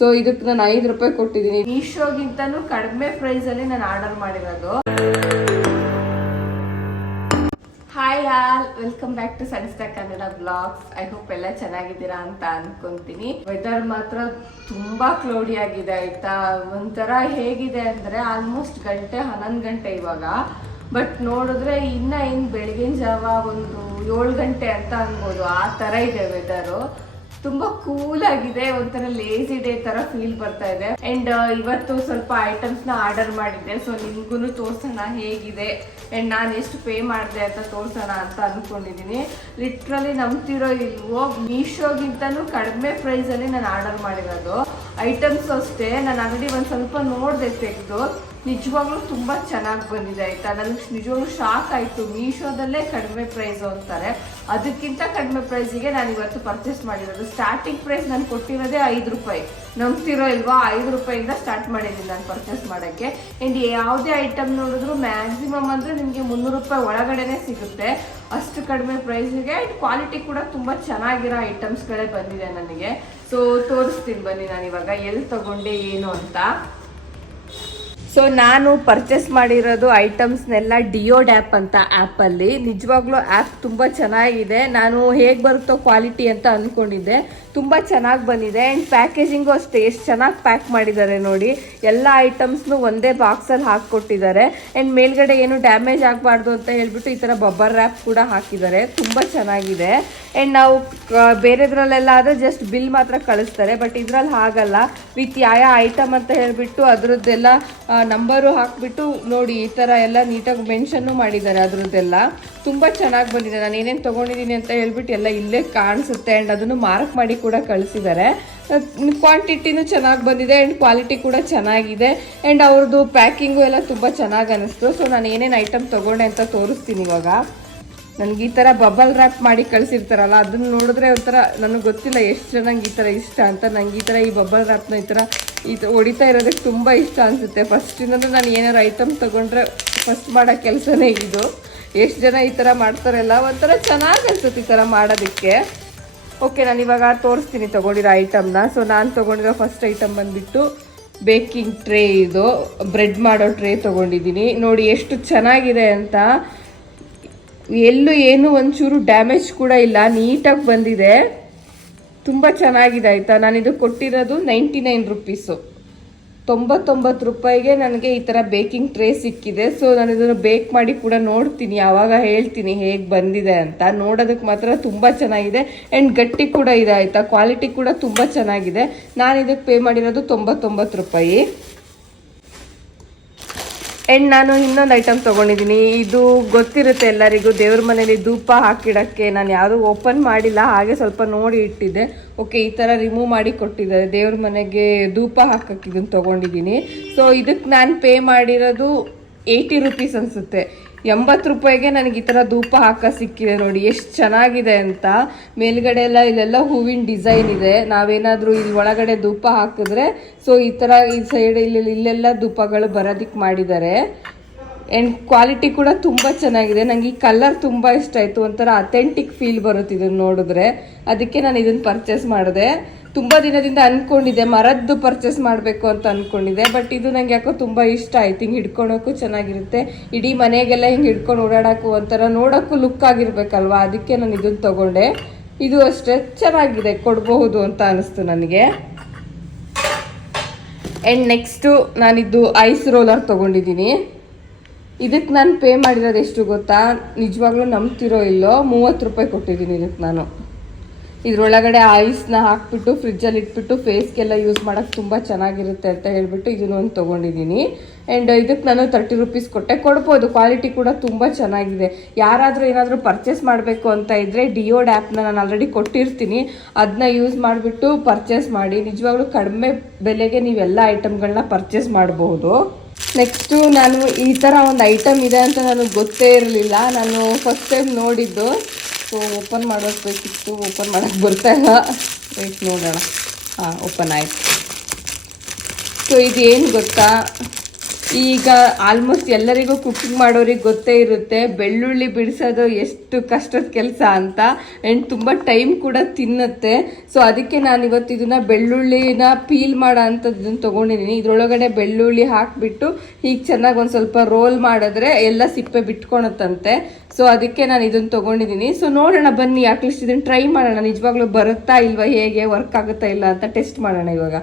So ಇದಕ್ಕೆ ನಾನು 5 ರೂಪಾಯಿ ಕೊಟ್ಟಿದ್ದೀನಿ. ಮೀಶೋಗಿಂತನೂ ಕಡಿಮೆ ಪ್ರೈಸಲ್ಲಿ ನಾನು ಆರ್ಡರ್ ಮಾಡಿರೋದು. Hi all, welcome back to ಸನ್ಸ್ಟಾ ಕನ್ನಡ ಬ್ಲಾಗ್ಸ್. ಐ ಹೋಪ್ ಎಲ್ಲ ಚೆನ್ನಾಗಿದ್ದೀರಾ ಅಂತ ಅನ್ಕೊಂತೀನಿ. ವೆದರ್ ಮಾತ್ರ ತುಂಬಾ ಕ್ಲೌಡಿ ಆಗಿದೆ ಆಯ್ತಾ. ಒಂಥರ ಹೇಗಿದೆ ಅಂದ್ರೆ ಆಲ್ಮೋಸ್ಟ್ 11 ಗಂಟೆ ಇವಾಗ. ಬಟ್ ನೋಡಿದ್ರೆ ಇನ್ನ ಬೆಳಗಿನ ಜಾವ ಒಂದು 7 ಗಂಟೆ ಅಂತ ಅನ್ಬೋದು. ಆ ತರ ಇದೆ ವೆದರು. ತುಂಬಾ ಕೂಲ್ ಆಗಿದೆ, ಒಂಥರ ಲೇಸಿ ಡೇ ತರ ಫೀಲ್ ಬರ್ತಾ ಇದೆ. ಅಂಡ್ ಇವತ್ತು ಸ್ವಲ್ಪ ಐಟಮ್ಸ್ ನ ಆರ್ಡರ್ ಮಾಡಿದ್ದೆ. ಸೊ ನಿಮ್ಗೂ ತೋರ್ಸೋಣ ಹೇಗಿದೆ ಅಂಡ್ ನಾನು ಎಷ್ಟು ಪೇ ಮಾಡಿದೆ ಅಂತ ತೋರ್ಸೋಣ ಅಂತ ಅನ್ಕೊಂಡಿದೀನಿ. ಲಿಟ್ರಲಿ ನಂಬ್ತಿರೋ ಇಲ್ವೋ, ಮೀಶೋಗಿಂತನೂ ಕಡಿಮೆ ಪ್ರೈಸ್ ಅಲ್ಲಿ ನಾನು ಆರ್ಡರ್ ಮಾಡಿರೋದು. ಐಟಮ್ಸ್ ಅಷ್ಟೇ ನಾನು ಅಂಗಡಿ ಒಂದ್ ಸ್ವಲ್ಪ ನೋಡ್ದೆ ತೆಗೆದು, ನಿಜವಾಗ್ಲೂ ತುಂಬಾ ಚೆನ್ನಾಗಿ ಬಂದಿದೆ ಆಯ್ತಾ. ನನಗೆ ನಿಜವಾಗ್ಲೂ ಶಾಕ್ ಆಯ್ತು. ಮೀಶೋದಲ್ಲೇ ಕಡಿಮೆ ಪ್ರೈಸ್ ಅಂತಾರೆ, ಅದಕ್ಕಿಂತ ಕಡಿಮೆ ಪ್ರೈಸಿಗೆ ನಾನು ಇವತ್ತು ಪರ್ಚೇಸ್ ಮಾಡಿರೋದು. ಸ್ಟಾರ್ಟಿಂಗ್ ಪ್ರೈಸ್ ನಾನು ಕೊಟ್ಟಿರೋದೇ 5 ರೂಪಾಯಿ. ನಂಬ್ತಿರೋ ಇಲ್ವಾ, 5 ರೂಪಾಯಿಂದ ಸ್ಟಾರ್ಟ್ ಮಾಡಿದ್ದೀನಿ ನಾನು ಪರ್ಚೇಸ್ ಮಾಡೋಕ್ಕೆ. ಆ್ಯಂಡ್ ಯಾವುದೇ ಐಟಮ್ ನೋಡಿದ್ರು ಮ್ಯಾಕ್ಸಿಮಮ್ ಅಂದರೆ ನಿಮಗೆ 300 ರೂಪಾಯಿ ಒಳಗಡೆನೆ ಸಿಗುತ್ತೆ, ಅಷ್ಟು ಕಡಿಮೆ ಪ್ರೈಸಿಗೆ. ಆ್ಯಂಡ್ ಕ್ವಾಲಿಟಿ ಕೂಡ ತುಂಬ ಚೆನ್ನಾಗಿರೋ ಐಟಮ್ಸ್ಗಳೇ ಬಂದಿದೆ ನನಗೆ. ಸೊ ತೋರಿಸ್ತೀನಿ ಬನ್ನಿ ನಾನು ಇವಾಗ ಎಲ್ಲಿ ತಗೊಂಡೆ ಏನು ಅಂತ. ಸೊ ನಾನು ಪರ್ಚೇಸ್ ಮಾಡಿರೋದು ಐಟಮ್ಸ್ನೆಲ್ಲ ಡಿಯೋಡ್ ಆ್ಯಪ್ ಅಂತ ಆ್ಯಪಲ್ಲಿ. ನಿಜವಾಗ್ಲೂ ಆ್ಯಪ್ ತುಂಬ ಚೆನ್ನಾಗಿದೆ. ನಾನು ಹೇಗೆ ಬರುತ್ತೋ ಕ್ವಾಲಿಟಿ ಅಂತ ಅಂದ್ಕೊಂಡಿದ್ದೆ, ತುಂಬ ಚೆನ್ನಾಗಿ ಬಂದಿದೆ. ಆ್ಯಂಡ್ ಪ್ಯಾಕೇಜಿಂಗು ಅಷ್ಟೇ ಎಷ್ಟು ಚೆನ್ನಾಗಿ ಪ್ಯಾಕ್ ಮಾಡಿದ್ದಾರೆ ನೋಡಿ. ಎಲ್ಲ ಐಟಮ್ಸ್ನು ಒಂದೇ ಬಾಕ್ಸಲ್ಲಿ ಹಾಕ್ಕೊಟ್ಟಿದ್ದಾರೆ. ಆ್ಯಂಡ್ ಮೇಲ್ಗಡೆ ಏನು ಡ್ಯಾಮೇಜ್ ಆಗಬಾರ್ದು ಅಂತ ಹೇಳ್ಬಿಟ್ಟು ಈ ಥರ ಬಬ್ಬರ್ ರ್ಯಾಪ್ ಕೂಡ ಹಾಕಿದ್ದಾರೆ. ತುಂಬ ಚೆನ್ನಾಗಿದೆ. ಆ್ಯಂಡ್ ನಾವು ಬೇರೆದ್ರಲ್ಲೆಲ್ಲ ಆದರೆ ಜಸ್ಟ್ ಬಿಲ್ ಮಾತ್ರ ಕಳಿಸ್ತಾರೆ, ಬಟ್ ಇದ್ರಲ್ಲಿ ಹಾಗಲ್ಲ. ವಿತ್ ಯಾವ ಐಟಮ್ ಅಂತ ಹೇಳ್ಬಿಟ್ಟು ಅದರದ್ದೆಲ್ಲ ನಂಬರು ಹಾಕ್ಬಿಟ್ಟು ನೋಡಿ ಈ ಥರ ಎಲ್ಲ ನೀಟಾಗಿ ಮೆನ್ಷನ್ನು ಮಾಡಿದ್ದಾರೆ ಅದರದ್ದೆಲ್ಲ. ತುಂಬ ಚೆನ್ನಾಗಿ ಬಂದಿದೆ. ನಾನು ಏನೇನು ತೊಗೊಂಡಿದ್ದೀನಿ ಅಂತ ಹೇಳ್ಬಿಟ್ಟು ಎಲ್ಲ ಇಲ್ಲೇ ಕಾಣಿಸುತ್ತೆ. ಆ್ಯಂಡ್ ಅದನ್ನು ಮಾರ್ಕ್ ಮಾಡಿ ಕೂಡ ಕಳಿಸಿದ್ದಾರೆ. ಕ್ವಾಂಟಿಟಿನೂ ಚೆನ್ನಾಗಿ ಬಂದಿದೆ ಆ್ಯಂಡ್ ಕ್ವಾಲಿಟಿ ಕೂಡ ಚೆನ್ನಾಗಿದೆ. ಆ್ಯಂಡ್ ಅವ್ರದ್ದು ಪ್ಯಾಕಿಂಗು ಎಲ್ಲ ತುಂಬ ಚೆನ್ನಾಗಿ ಅನ್ನಿಸ್ತು. ಸೊ ನಾನು ಏನೇನು ಐಟಮ್ ತೊಗೊಂಡೆ ಅಂತ ತೋರಿಸ್ತೀನಿ ಇವಾಗ. ನನಗೆ ಈ ಥರ ಬಬಲ್ ರ್ಯಾಪ್ ಮಾಡಿ ಕಳಿಸಿರ್ತಾರಲ್ಲ, ಅದನ್ನು ನೋಡಿದ್ರೆ ಒಂಥರ ನನಗೆ ಗೊತ್ತಿಲ್ಲ ಎಷ್ಟು ಜನಂಗೆ ಈ ಥರ ಇಷ್ಟ ಅಂತ. ನನಗೆ ಈ ಥರ ಈ ಬಬಲ್ ರ್ಯಾಪ್ನ ಈ ಥರ ಹೊಡಿತಾ ಇರೋದಕ್ಕೆ ತುಂಬ ಇಷ್ಟ ಅನಿಸುತ್ತೆ. ಫಸ್ಟಿಂದನೂ ನಾನು ಏನಾರು ಐಟಮ್ ತೊಗೊಂಡ್ರೆ ಫಸ್ಟ್ ಮಾಡೋ ಕೆಲಸನೇ ಇದು. ಎಷ್ಟು ಜನ ಈ ಥರ ಮಾಡ್ತಾರಲ್ಲ, ಒಂಥರ ಚೆನ್ನಾಗಿ ಅನಿಸುತ್ತೆ ಈ ಥರ ಮಾಡೋದಕ್ಕೆ. ಓಕೆ, ನಾನು ಇವಾಗ ತೋರಿಸ್ತೀನಿ ತೊಗೊಂಡಿರೋ ಐಟಮ್ನ. ಸೊ ನಾನು ತೊಗೊಂಡಿರೋ ಫಸ್ಟ್ ಐಟಮ್ ಬಂದುಬಿಟ್ಟು ಬೇಕಿಂಗ್ ಟ್ರೇ. ಇದು ಬ್ರೆಡ್ ಮಾಡೋ ಟ್ರೇ ತೊಗೊಂಡಿದ್ದೀನಿ. ನೋಡಿ ಎಷ್ಟು ಚೆನ್ನಾಗಿದೆ ಅಂತ. ಎಲ್ಲೂ ಏನು ಒಂಚೂರು ಡ್ಯಾಮೇಜ್ ಕೂಡ ಇಲ್ಲ, ನೀಟಾಗಿ ಬಂದಿದೆ. ತುಂಬ ಚೆನ್ನಾಗಿದೆ ಆಯಿತಾ. ನಾನಿದು ಕೊಟ್ಟಿರೋದು 99 ರುಪೀಸು. 99 ರೂಪಾಯಿಗೆ ನನಗೆ ಈ ಥರ ಬೇಕಿಂಗ್ ಟ್ರೇ ಸಿಕ್ಕಿದೆ. ಸೊ ನಾನು ಇದನ್ನು ಬೇಕ್ ಮಾಡಿ ಕೂಡ ನೋಡ್ತೀನಿ, ಆವಾಗ ಹೇಳ್ತೀನಿ ಹೇಗೆ ಬಂದಿದೆ ಅಂತ. ನೋಡೋದಕ್ಕೆ ಮಾತ್ರ ತುಂಬ ಚೆನ್ನಾಗಿದೆ ಆ್ಯಂಡ್ ಗಟ್ಟಿ ಕೂಡ ಇದೆ ಆಯಿತಾ. ಕ್ವಾಲಿಟಿ ಕೂಡ ತುಂಬ ಚೆನ್ನಾಗಿದೆ. ನಾನು ಇದಕ್ಕೆ ಪೇ ಮಾಡಿರೋದು 99 ರೂಪಾಯಿ. ಆ್ಯಂಡ್ ನಾನು ಇನ್ನೊಂದು ಐಟಮ್ ತೊಗೊಂಡಿದ್ದೀನಿ. ಇದು ಗೊತ್ತಿರುತ್ತೆ ಎಲ್ಲರಿಗೂ, ದೇವ್ರ ಮನೇಲಿ ಧೂಪ ಹಾಕಿಡೋಕ್ಕೆ. ನಾನು ಯಾವುದೂ ಓಪನ್ ಮಾಡಿಲ್ಲ, ಹಾಗೆ ಸ್ವಲ್ಪ ನೋಡಿ ಇಟ್ಟಿದ್ದೆ. ಓಕೆ, ಈ ಥರ ರಿಮೂವ್ ಮಾಡಿ ಕೊಟ್ಟಿದ್ದಾರೆ. ದೇವ್ರ ಮನೆಗೆ ಧೂಪ ಹಾಕಕ್ಕೆ ಇದನ್ನು ತೊಗೊಂಡಿದ್ದೀನಿ. ಸೊ ಇದಕ್ಕೆ ನಾನು ಪೇ ಮಾಡಿರೋದು 80 ರುಪೀಸ್ ಅನಿಸುತ್ತೆ. 80 ರೂಪಾಯಿಗೆ ನನಗೆ ಈ ಥರ ಧೂಪ ಹಾಕ ಸಿಕ್ಕಿದೆ. ನೋಡಿ ಎಷ್ಟು ಚೆನ್ನಾಗಿದೆ ಅಂತ. ಮೇಲ್ಗಡೆ ಎಲ್ಲ ಇಲ್ಲೆಲ್ಲ ಹೂವಿನ ಡಿಸೈನ್ ಇದೆ. ನಾವೇನಾದರೂ ಇಲ್ಲಿ ಒಳಗಡೆ ಧೂಪ ಹಾಕಿದ್ರೆ ಸೊ ಈ ಥರ ಈ ಸೈಡ್ ಇಲ್ಲೆಲ್ಲ ಧೂಪಗಳು ಬರೋದಕ್ಕೆ ಮಾಡಿದ್ದಾರೆ. ಆ್ಯಂಡ್ ಕ್ವಾಲಿಟಿ ಕೂಡ ತುಂಬ ಚೆನ್ನಾಗಿದೆ. ನನಗೆ ಈ ಕಲರ್ ತುಂಬ ಇಷ್ಟ ಆಯಿತು. ಒಂಥರ ಅಥೆಂಟಿಕ್ ಫೀಲ್ ಬರುತ್ತೆ ಇದನ್ನು ನೋಡಿದ್ರೆ. ಅದಕ್ಕೆ ನಾನು ಇದನ್ನು ಪರ್ಚೇಸ್ ಮಾಡಿದೆ. ತುಂಬ ದಿನದಿಂದ ಅಂದ್ಕೊಂಡಿದ್ದೆ ಮರದ್ದು ಪರ್ಚೇಸ್ ಮಾಡಬೇಕು ಅಂತ ಅಂದ್ಕೊಂಡಿದ್ದೆ, ಬಟ್ ಇದು ನನಗೆ ಯಾಕೋ ತುಂಬ ಇಷ್ಟ ಆಯ್ತು. ಹಿಂಗೆ ಹಿಡ್ಕೊಳೋಕ್ಕೂ ಚೆನ್ನಾಗಿರುತ್ತೆ, ಇಡೀ ಮನೆಗೆಲ್ಲ ಹಿಂಗೆ ಹಿಡ್ಕೊಂಡು ಓಡಾಡೋಕ್ಕೂ ಒಂಥರ ನೋಡೋಕ್ಕೂ ಲುಕ್ ಆಗಿರ್ಬೇಕಲ್ವ. ಅದಕ್ಕೆ ನಾನು ಇದನ್ನು ತೊಗೊಂಡೆ. ಇದು ಅಷ್ಟೇ ಚೆನ್ನಾಗಿದೆ, ಕೊಡಬಹುದು ಅಂತ ಅನಿಸ್ತು ನನಗೆ. ಆ್ಯಂಡ್ ನೆಕ್ಸ್ಟು ನಾನಿದ್ದು ಐಸ್ ರೋಲರ್ ತೊಗೊಂಡಿದ್ದೀನಿ. ಇದಕ್ಕೆ ನಾನು ಪೇ ಮಾಡಿರೋದು ಎಷ್ಟು ಗೊತ್ತಾ, ನಿಜವಾಗ್ಲೂ ನಂಬ್ತಿರೋ ಇಲ್ಲೋ, 30 ರೂಪಾಯಿ ಕೊಟ್ಟಿದ್ದೀನಿ ಇದಕ್ಕೆ ನಾನು. ಇದರೊಳಗಡೆ ಐಸ್ನ ಹಾಕ್ಬಿಟ್ಟು ಫ್ರಿಜ್ಜಲ್ಲಿ ಇಟ್ಬಿಟ್ಟು ಫೇಸ್ಗೆಲ್ಲ ಯೂಸ್ ಮಾಡೋಕ್ಕೆ ತುಂಬ ಚೆನ್ನಾಗಿರುತ್ತೆ ಅಂತ ಹೇಳ್ಬಿಟ್ಟು ಇದನ್ನು ಒಂದು ತೊಗೊಂಡಿದ್ದೀನಿ. ಆ್ಯಂಡ್ ಇದಕ್ಕೆ ನಾನು 30 ರೂಪೀಸ್ ಕೊಡ್ಬೋದು. ಕ್ವಾಲಿಟಿ ಕೂಡ ತುಂಬ ಚೆನ್ನಾಗಿದೆ. ಯಾರಾದರೂ ಏನಾದರೂ ಪರ್ಚೇಸ್ ಮಾಡಬೇಕು ಅಂತ ಇದ್ದರೆ ಡಿಯೋಡ್ ಆ್ಯಪ್ನ ನಾನು ಆಲ್ರೆಡಿ ಕೊಟ್ಟಿರ್ತೀನಿ, ಅದನ್ನ ಯೂಸ್ ಮಾಡಿಬಿಟ್ಟು ಪರ್ಚೇಸ್ ಮಾಡಿ. ನಿಜವಾಗ್ಲೂ ಕಡಿಮೆ ಬೆಲೆಗೆ ನೀವೆಲ್ಲ ಐಟಮ್ಗಳನ್ನ ಪರ್ಚೇಸ್ ಮಾಡಬಹುದು. ನೆಕ್ಸ್ಟು ನಾನು ಈ ಥರ ಒಂದು ಐಟಮ್ ಇದೆ ಅಂತ ನನಗೆ ಗೊತ್ತೇ ಇರಲಿಲ್ಲ. ನಾನು ಫಸ್ಟ್ ಟೈಮ್ ನೋಡಿದ್ದು. ಸೊ ಓಪನ್ ಮಾಡೋಕ್ಕೆ ಬೇಕಿತ್ತು, ಓಪನ್ ಮಾಡೋಕ್ಕೆ ಬರ್ತಾ ಇಲ್ಲ. ವೆಯ್ಟ್ ನೋಡೋಣ. ಓಪನ್ ಆಯಿತು. ಸೊ ಇದೇನು ಗೊತ್ತಾ, ಈಗ ಆಲ್ಮೋಸ್ಟ್ ಎಲ್ಲರಿಗೂ ಕುಕಿಂಗ್ ಮಾಡೋರಿಗೆ ಗೊತ್ತೇ ಇರುತ್ತೆ ಬೆಳ್ಳುಳ್ಳಿ ಬಿಡಿಸೋದು ಎಷ್ಟು ಕಷ್ಟದ ಕೆಲಸ ಅಂತ ಆ್ಯಂಡ್ ತುಂಬ ಟೈಮ್ ಕೂಡ ತಿನ್ನುತ್ತೆ. ಸೊ ಅದಕ್ಕೆ ನಾನು ಇವತ್ತು ಇದನ್ನ ಬೆಳ್ಳುಳ್ಳಿನ ಪೀಲ್ ಮಾಡೋ ಅಂಥದ್ದನ್ನು ತೊಗೊಂಡಿದ್ದೀನಿ. ಇದರೊಳಗಡೆ ಬೆಳ್ಳುಳ್ಳಿ ಹಾಕಿಬಿಟ್ಟು ಹೀಗೆ ಚೆನ್ನಾಗಿ ಒಂದು ಸ್ವಲ್ಪ ರೋಲ್ ಮಾಡಿದ್ರೆ ಎಲ್ಲ ಸಿಪ್ಪೆ ಬಿಟ್ಕೊಳತ್ತಂತೆ. ಸೊ ಅದಕ್ಕೆ ನಾನು ಇದನ್ನು ತೊಗೊಂಡಿದ್ದೀನಿ. ಸೊ ನೋಡೋಣ ಬನ್ನಿ, ಅಟ್ಲೀಸ್ಟ್ ಇದನ್ನು ಟ್ರೈ ಮಾಡೋಣ, ನಿಜವಾಗ್ಲೂ ಬರುತ್ತಾ ಇಲ್ವಾ, ಹೇಗೆ ವರ್ಕ್ ಆಗುತ್ತಾ ಇಲ್ಲ ಅಂತ ಟೆಸ್ಟ್ ಮಾಡೋಣ. ಇವಾಗ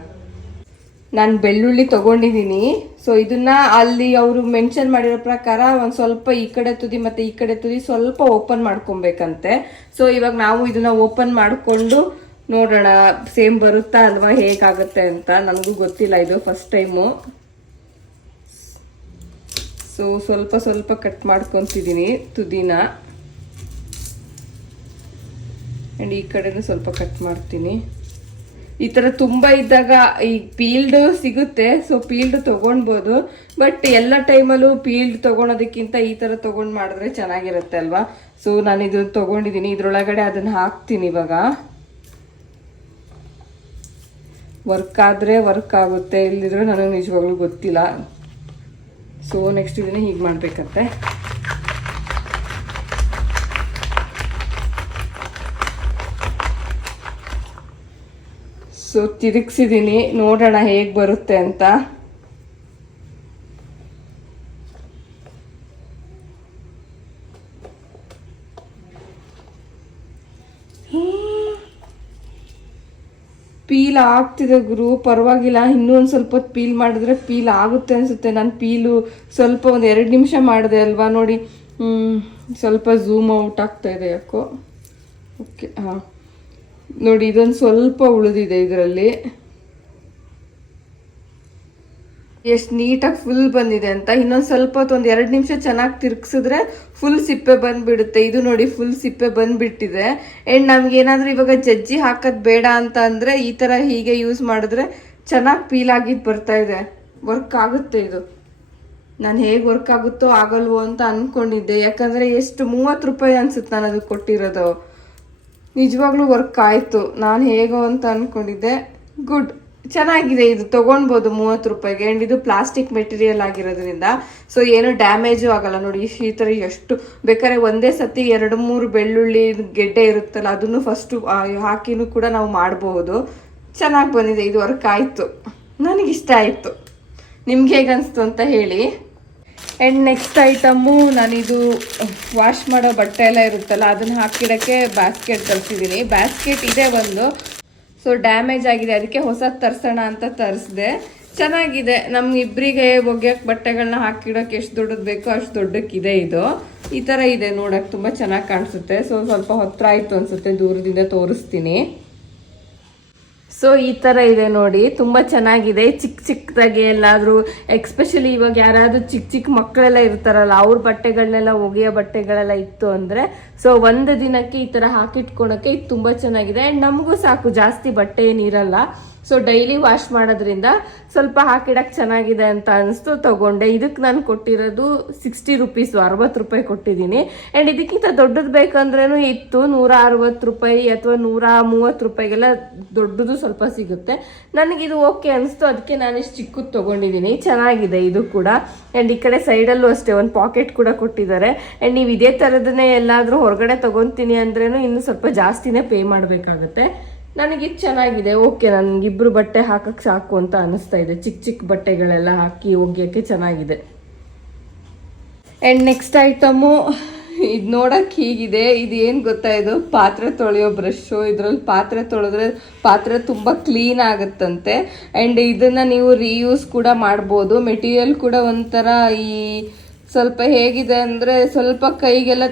ನಾನು ಬೆಳ್ಳುಳ್ಳಿ ತೊಗೊಂಡಿದ್ದೀನಿ. ಸೊ ಇದನ್ನ ಅಲ್ಲಿ ಅವರು ಮೆನ್ಷನ್ ಮಾಡಿರೋ ಪ್ರಕಾರ ಒಂದು ಸ್ವಲ್ಪ ಈ ಕಡೆ ತುದಿ ಮತ್ತು ಈ ಕಡೆ ತುದಿ ಸ್ವಲ್ಪ ಓಪನ್ ಮಾಡ್ಕೊಬೇಕಂತೆ. ಸೊ ಇವಾಗ ನಾವು ಇದನ್ನ ಓಪನ್ ಮಾಡಿಕೊಂಡು ನೋಡೋಣ ಸೇಮ್ ಬರುತ್ತಾ ಅಲ್ವಾ, ಹೇಗಾಗುತ್ತೆ ಅಂತ. ನನಗೂ ಗೊತ್ತಿಲ್ಲ, ಇದು ಫಸ್ಟ್ ಟೈಮು. ಸೊ ಸ್ವಲ್ಪ ಸ್ವಲ್ಪ ಕಟ್ ಮಾಡ್ಕೊತಿದ್ದೀನಿ ತುದಿನ, ಆ್ಯಂಡ್ ಈ ಕಡೆನೂ ಸ್ವಲ್ಪ ಕಟ್ ಮಾಡ್ತೀನಿ. ಈ ಥರ ತುಂಬ ಇದ್ದಾಗ ಈ ಪೀಲ್ಡ್ ಸಿಗುತ್ತೆ, ಸೊ ಪೀಲ್ಡ್ ತೊಗೊಳ್ಬೋದು. ಬಟ್ ಎಲ್ಲ ಟೈಮಲ್ಲೂ ಪೀಲ್ಡ್ ತೊಗೊಳೋದಕ್ಕಿಂತ ಈ ಥರ ತೊಗೊಂಡು ಮಾಡಿದ್ರೆ ಚೆನ್ನಾಗಿರುತ್ತೆ ಅಲ್ವಾ. ಸೊ ನಾನು ಇದು ತೊಗೊಂಡಿದ್ದೀನಿ, ಇದ್ರೊಳಗಡೆ ಅದನ್ನು ಹಾಕ್ತೀನಿ. ಇವಾಗ ವರ್ಕ್ ಆದರೆ ವರ್ಕ್ ಆಗುತ್ತೆ, ಇಲ್ಲದಿದ್ರೆ ನನಗೆ ನಿಜವಾಗ್ಲೂ ಗೊತ್ತಿಲ್ಲ. ಸೊ ನೆಕ್ಸ್ಟ್ ಇದನ್ನ ಹೀಗೆ ಮಾಡಬೇಕಂತೆ. ಸೊ ತಿರುಗಿಸಿದ್ದೀನಿ, ನೋಡೋಣ ಹೇಗೆ ಬರುತ್ತೆ ಅಂತ. ಪೀಲ್ ಆಗ್ತಿದೆ ಗುರು, ಪರವಾಗಿಲ್ಲ. ಇನ್ನೂ ಒಂದು ಸ್ವಲ್ಪ ಹೊತ್ತು ಪೀಲ್ ಮಾಡಿದ್ರೆ ಪೀಲ್ ಆಗುತ್ತೆ ಅನಿಸುತ್ತೆ. ನಾನು ಪೀಲು ಸ್ವಲ್ಪ ಒಂದು 2 ನಿಮಿಷ ಮಾಡಿದೆ ಅಲ್ವಾ, ನೋಡಿ ಸ್ವಲ್ಪ ಝೂಮ್ ಔಟ್ ಆಗ್ತಾ ಇದೆ ಯಾಕೋ. ಓಕೆ, ಹಾಂ ನೋಡಿ, ಇದೊಂದು ಸ್ವಲ್ಪ ಉಳಿದಿದೆ ಇದರಲ್ಲಿ. ಎಷ್ಟು ನೀಟಾಗಿ ಫುಲ್ ಬಂದಿದೆ ಅಂತ. ಇನ್ನೊಂದು ಸ್ವಲ್ಪ ಹೊತ್ತು ಒಂದು 2 ನಿಮಿಷ ಚೆನ್ನಾಗಿ ತಿರ್ಗಿಸಿದ್ರೆ ಫುಲ್ ಸಿಪ್ಪೆ ಬಂದುಬಿಡುತ್ತೆ. ಇದು ನೋಡಿ ಫುಲ್ ಸಿಪ್ಪೆ ಬಂದುಬಿಟ್ಟಿದೆ. ಆ್ಯಂಡ್ ನಮಗೇನಾದರೂ ಇವಾಗ ಜಜ್ಜಿ ಹಾಕೋದು ಬೇಡ ಅಂತ ಅಂದರೆ ಈ ಥರ ಹೀಗೆ ಯೂಸ್ ಮಾಡಿದ್ರೆ ಚೆನ್ನಾಗಿ ಪೀಲ್ ಆಗಿದ್ದು ಬರ್ತಾ ಇದೆ. ವರ್ಕ್ ಆಗುತ್ತೆ ಇದು. ನಾನು ಹೇಗೆ ವರ್ಕ್ ಆಗುತ್ತೋ ಆಗಲ್ವೋ ಅಂತ ಅಂದ್ಕೊಂಡಿದ್ದೆ, ಯಾಕಂದರೆ ಎಷ್ಟು 30 ರೂಪಾಯಿ ಅನ್ಸುತ್ತೆ ನಾನು ಅದಕ್ಕೆ ಕೊಟ್ಟಿರೋದು. ನಿಜವಾಗ್ಲೂ ವರ್ಕ್ ಆಯಿತು, ನಾನು ಹೇಗೋ ಅಂತ ಅಂದ್ಕೊಂಡಿದ್ದೆ. ಗುಡ್, ಚೆನ್ನಾಗಿದೆ. ಇದು ತೊಗೊಳ್ಬೋದು 30 ರೂಪಾಯಿಗೆ. ಆ್ಯಂಡ್ ಇದು ಪ್ಲಾಸ್ಟಿಕ್ ಮೆಟೀರಿಯಲ್ ಆಗಿರೋದ್ರಿಂದ ಸೊ ಏನು ಡ್ಯಾಮೇಜು ಆಗಲ್ಲ. ನೋಡಿ ಈ ಥರ ಎಷ್ಟು ಬೇಕಾದ್ರೆ ಒಂದೇ ಸತಿ 2-3 ಬೆಳ್ಳುಳ್ಳಿ ಗೆಡ್ಡೆ ಇರುತ್ತಲ್ಲ ಅದನ್ನು ಫಸ್ಟು ಹಾಕಿನೂ ಕೂಡ ನಾವು ಮಾಡಬಹುದು. ಚೆನ್ನಾಗಿ ಬಂದಿದೆ, ಇದು ವರ್ಕ್ ಆಯಿತು, ನನಗಿಷ್ಟ ಆಯಿತು. ನಿಮ್ಗೆ ಹೇಗೆ ಅನಿಸ್ತು ಅಂತ ಹೇಳಿ. ಆ್ಯಂಡ್ ನೆಕ್ಸ್ಟ್ ಐಟಮ್ಮು, ನಾನಿದು ವಾಶ್ ಮಾಡೋ ಬಟ್ಟೆ ಎಲ್ಲ ಇರುತ್ತಲ್ಲ ಅದನ್ನು ಹಾಕಿಡೋಕ್ಕೆ ಬ್ಯಾಸ್ಕೆಟ್ ತರಿಸಿದ್ದೀನಿ. ಬ್ಯಾಸ್ಕೆಟ್ ಇದೆ ಒಂದು, ಸೊ ಡ್ಯಾಮೇಜ್ ಆಗಿದೆ, ಅದಕ್ಕೆ ಹೊಸದು ತರಿಸೋಣ ಅಂತ ತರಿಸಿದೆ. ಚೆನ್ನಾಗಿದೆ, ನಮ್ಗಿಬ್ಬರಿಗೆ ಒಗ್ಯಕ್ಕೆ ಬಟ್ಟೆಗಳನ್ನ ಹಾಕಿಡೋಕ್ಕೆ ಎಷ್ಟು ದೊಡ್ಡದು ಬೇಕೋ ಅಷ್ಟು ದೊಡ್ಡಕ್ಕಿದೆ ಇದು. ಈ ಥರ ಇದೆ ನೋಡೋಕ್ಕೆ, ತುಂಬ ಚೆನ್ನಾಗಿ ಕಾಣಿಸುತ್ತೆ. ಸೊ ಸ್ವಲ್ಪ ಹತ್ರ ಆಯಿತು ಅನಿಸುತ್ತೆ, ದೂರದಿಂದ ತೋರಿಸ್ತೀನಿ. ಸೊ ಈ ಥರ ಇದೆ ನೋಡಿ, ತುಂಬ ಚೆನ್ನಾಗಿದೆ. ಚಿಕ್ಕದಾಗಿ ಎಲ್ಲಾದರೂ ಎಕ್ಸ್ಪೆಷಲಿ ಇವಾಗ ಯಾರಾದರೂ ಚಿಕ್ಕ ಮಕ್ಕಳೆಲ್ಲ ಇರ್ತಾರಲ್ಲ, ಅವ್ರ ಬಟ್ಟೆಗಳನ್ನೆಲ್ಲ ಒಗೆಯೋ ಬಟ್ಟೆಗಳೆಲ್ಲ ಇತ್ತು ಅಂದರೆ ಸೊ ಒಂದು ದಿನಕ್ಕೆ ಈ ಥರ ಹಾಕಿಟ್ಕೊಳಕ್ಕೆ ಇದು ತುಂಬ ಚೆನ್ನಾಗಿದೆ. ಆ್ಯಂಡ್ ನಮಗೂ ಸಾಕು, ಜಾಸ್ತಿ ಬಟ್ಟೆ ಏನಿರಲ್ಲ. ಸೊ ಡೈಲಿ ವಾಶ್ ಮಾಡೋದ್ರಿಂದ ಸ್ವಲ್ಪ ಹಾಕಿಡಕ್ಕೆ ಚೆನ್ನಾಗಿದೆ ಅಂತ ಅನಿಸ್ತು, ತಗೊಂಡೆ. ಇದಕ್ಕೆ ನಾನು ಕೊಟ್ಟಿರೋದು 60 ರೂಪೀಸು, 60 ರೂಪಾಯಿ ಕೊಟ್ಟಿದ್ದೀನಿ. ಆ್ಯಂಡ್ ಇದಕ್ಕಿಂತ ದೊಡ್ಡದು ಬೇಕಂದ್ರೂ ಇತ್ತು, 160 ರೂಪಾಯಿ ಅಥವಾ 130 ರೂಪಾಯಿಗೆಲ್ಲ ದೊಡ್ಡದು ಸ್ವಲ್ಪ ಸಿಗುತ್ತೆ. ನನಗಿದು ಓಕೆ ಅನಿಸ್ತು, ಅದಕ್ಕೆ ನಾನು ಇಷ್ಟು ಚಿಕ್ಕದು ತೊಗೊಂಡಿದ್ದೀನಿ. ಚೆನ್ನಾಗಿದೆ ಇದು ಕೂಡ. ಆ್ಯಂಡ್ ಈ ಕಡೆ ಸೈಡಲ್ಲೂ ಅಷ್ಟೇ ಒಂದು ಪಾಕೆಟ್ ಕೂಡ ಕೊಟ್ಟಿದ್ದಾರೆ. ಆ್ಯಂಡ್ ನೀವು ಇದೇ ಥರದನ್ನೇ ಎಲ್ಲಾದರೂ ಹೊರಗಡೆ ತೊಗೊತೀನಿ ಅಂದ್ರೂ ಇನ್ನೂ ಸ್ವಲ್ಪ ಜಾಸ್ತಿನೇ ಪೇ ಮಾಡಬೇಕಾಗುತ್ತೆ. ನನಗಿದು ಚೆನ್ನಾಗಿದೆ, ಓಕೆ. ನನಗಿಬ್ಬರು ಬಟ್ಟೆ ಹಾಕಕ್ಕೆ ಸಾಕು ಅಂತ ಅನಿಸ್ತಾ ಇದೆ. ಚಿಕ್ಕ ಬಟ್ಟೆಗಳೆಲ್ಲ ಹಾಕಿ ಒಗೆಯೋಕ್ಕೆ ಚೆನ್ನಾಗಿದೆ. ಆ್ಯಂಡ್ ನೆಕ್ಸ್ಟ್ ಐಟಮು, ಇದು ನೋಡೋಕ್ಕೆ ಹೀಗಿದೆ. ಇದು ಏನು ಗೊತ್ತಾ, ಇದು ಪಾತ್ರೆ ತೊಳೆಯೋ ಬ್ರಷು. ಇದರಲ್ಲಿ ಪಾತ್ರೆ ತೊಳೆದ್ರೆ ಪಾತ್ರೆ ತುಂಬ ಕ್ಲೀನ್ ಆಗುತ್ತಂತೆ. ಆ್ಯಂಡ್ ಇದನ್ನು ನೀವು ರೀಯೂಸ್ ಕೂಡ ಮಾಡ್ಬೋದು. ಮೆಟೀರಿಯಲ್ ಕೂಡ ಒಂಥರ ಈ ಸ್ವಲ್ಪ ಹೇಗಿದೆ ಅಂದರೆ ಸ್ವಲ್ಪ ಕೈಗೆಲ್ಲ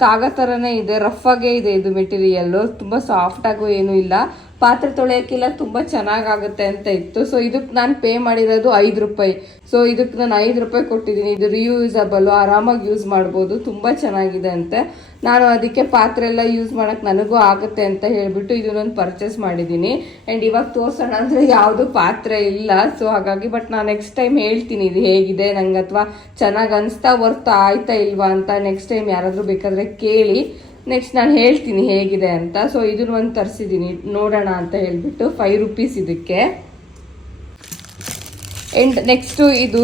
ತಾಗೋ ಥರನೇ ಇದೆ, ರಫ್ ಆಗೇ ಇದೆ ಇದು ಮೆಟೀರಿಯಲ್ಲು. ತುಂಬ ಸಾಫ್ಟಾಗೂ ಏನೂ ಇಲ್ಲ. ಪಾತ್ರೆ ತೊಳೆಯೋಕ್ಕೆಲ್ಲ ತುಂಬ ಚೆನ್ನಾಗಾಗುತ್ತೆ ಅಂತ ಇತ್ತು. ಸೊ ಇದಕ್ಕೆ ನಾನು ಪೇ ಮಾಡಿರೋದು 5 ರೂಪಾಯಿ. ಸೊ ಇದಕ್ಕೆ ನಾನು 5 ರೂಪಾಯಿ ಕೊಟ್ಟಿದ್ದೀನಿ. ಇದು ರಿಯೂಸಬಲ್ಲು, ಆರಾಮಾಗಿ ಯೂಸ್ ಮಾಡ್ಬೋದು, ತುಂಬ ಚೆನ್ನಾಗಿದೆ ಅಂತೆ. ನಾನು ಅದಕ್ಕೆ ಪಾತ್ರೆ ಎಲ್ಲ ಯೂಸ್ ಮಾಡೋಕ್ಕೆ ನನಗೂ ಆಗುತ್ತೆ ಅಂತ ಹೇಳಿಬಿಟ್ಟು ಇದನ್ನೊಂದು ಪರ್ಚೇಸ್ ಮಾಡಿದ್ದೀನಿ. ಆ್ಯಂಡ್ ಇವಾಗ ತೋರಿಸೋಣ ಅಂದರೆ ಯಾವುದು ಪಾತ್ರೆ ಇಲ್ಲ. ಸೊ ಹಾಗಾಗಿ ಬಟ್ ನಾನು ನೆಕ್ಸ್ಟ್ ಟೈಮ್ ಹೇಳ್ತೀನಿ ಇದು ಹೇಗಿದೆ ನಂಗೆ, ಅಥವಾ ಚೆನ್ನಾಗಿ ಅನಿಸ್ತಾ ವರ್ತ್ ಆಯ್ತಾ ಇಲ್ವಾ ಅಂತ ನೆಕ್ಸ್ಟ್ ಟೈಮ್ ಯಾರಾದರೂ ಬೇಕಾದರೆ ಕೇಳಿ. ನೆಕ್ಸ್ಟ್ ನಾನು ಹೇಳ್ತೀನಿ ಹೇಗಿದೆ ಅಂತ. ಸೊ ಇದನ್ನು ಒಂದು ತರಿಸಿದ್ದೀನಿ, ನೋಡೋಣ ಅಂತ ಹೇಳಿಬಿಟ್ಟು 5 ರೂಪೀಸ್ ಇದಕ್ಕೆ. ಆ್ಯಂಡ್ ನೆಕ್ಸ್ಟು ಇದು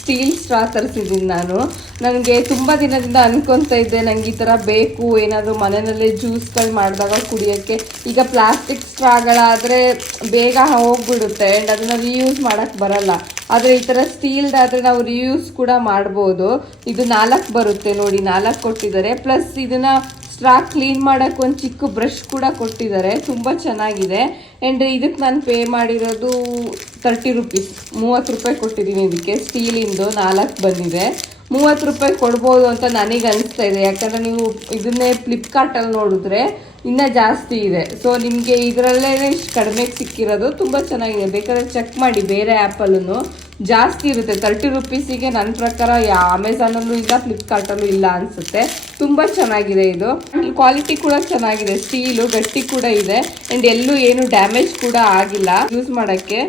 ಸ್ಟೀಲ್ ಸ್ಟ್ರಾ ತರಿಸಿದ್ದೀನಿ ನಾನು. ನನಗೆ ತುಂಬ ದಿನದಿಂದ ಅನ್ಕೊತಾ ಇದ್ದೆ ನಂಗೆ ಈ ಥರ ಬೇಕು, ಏನಾದರೂ ಮನೆಯಲ್ಲೇ ಜ್ಯೂಸ್ಗಳು ಮಾಡಿದಾಗ ಕುಡಿಯೋಕ್ಕೆ. ಈಗ ಪ್ಲಾಸ್ಟಿಕ್ ಸ್ಟ್ರಾಗಳಾದರೆ ಬೇಗ ಹೋಗ್ಬಿಡುತ್ತೆ ಆ್ಯಂಡ್ ಅದನ್ನು ರೀಯೂಸ್ ಮಾಡೋಕ್ಕೆ ಬರಲ್ಲ. ಆದರೆ ಈ ಥರ ಸ್ಟೀಲ್ದಾದರೆ ನಾವು ರೀಯೂಸ್ ಕೂಡ ಮಾಡ್ಬೋದು. ಇದು 4 ಬರುತ್ತೆ ನೋಡಿ, 4 ಕೊಟ್ಟಿದ್ದಾರೆ. ಪ್ಲಸ್ ಇದನ್ನು ಸ್ಟ್ರಾ ಕ್ಲೀನ್ ಮಾಡೋಕ್ಕೆ ಒಂದು ಚಿಕ್ಕ ಬ್ರಷ್ ಕೂಡ ಕೊಟ್ಟಿದ್ದಾರೆ. ತುಂಬ ಚೆನ್ನಾಗಿದೆ. ಆ್ಯಂಡ್ ಇದಕ್ಕೆ ನಾನು ಪೇ ಮಾಡಿರೋದು 30 ರುಪೀಸ್, 30 ರೂಪಾಯಿ ಕೊಟ್ಟಿದ್ದೀನಿ ಇದಕ್ಕೆ. ಸ್ಟೀಲಿಂದು 4 ಬಂದಿದೆ. 30 ರೂಪಾಯಿ ಕೊಡ್ಬೋದು ಅಂತ ನನಗೆ ಅನಿಸ್ತಾ ಇದೆ. ಯಾಕಂದರೆ ನೀವು ಇದನ್ನೇ ಫ್ಲಿಪ್ಕಾರ್ಟಲ್ಲಿ ನೋಡಿದ್ರೆ ಇನ್ನೂ ಜಾಸ್ತಿ ಇದೆ. ಸೊ ನಿಮಗೆ ಇದರಲ್ಲೇ ಇಷ್ಟು ಕಡಿಮೆಗೆ ಸಿಕ್ಕಿರೋದು ತುಂಬ ಚೆನ್ನಾಗಿದೆ. ಬೇಕಾದ್ರೆ ಚೆಕ್ ಮಾಡಿ, ಬೇರೆ ಆ್ಯಪಲ್ಲೂ ಜಾಸ್ತಿ ಇರುತ್ತೆ. 30 ರುಪೀಸಿಗೆ ನನ್ನ ಪ್ರಕಾರ ಅಮೆಝಾನಲ್ಲೂ ಇಲ್ಲ, ಫ್ಲಿಪ್ಕಾರ್ಟಲ್ಲೂ ಇಲ್ಲ ಅನಿಸುತ್ತೆ. ತುಂಬ ಚೆನ್ನಾಗಿದೆ ಇದು. ಕ್ವಾಲಿಟಿ ಕೂಡ ಚೆನ್ನಾಗಿದೆ, ಸ್ಟೀಲು ಗಟ್ಟಿ ಕೂಡ ಇದೆ. ಆ್ಯಂಡ್ ಎಲ್ಲೂ ಏನು ಡ್ಯಾಮೇಜ್ ಕೂಡ ಆಗಿಲ್ಲ, ಯೂಸ್ ಮಾಡೋಕ್ಕೆ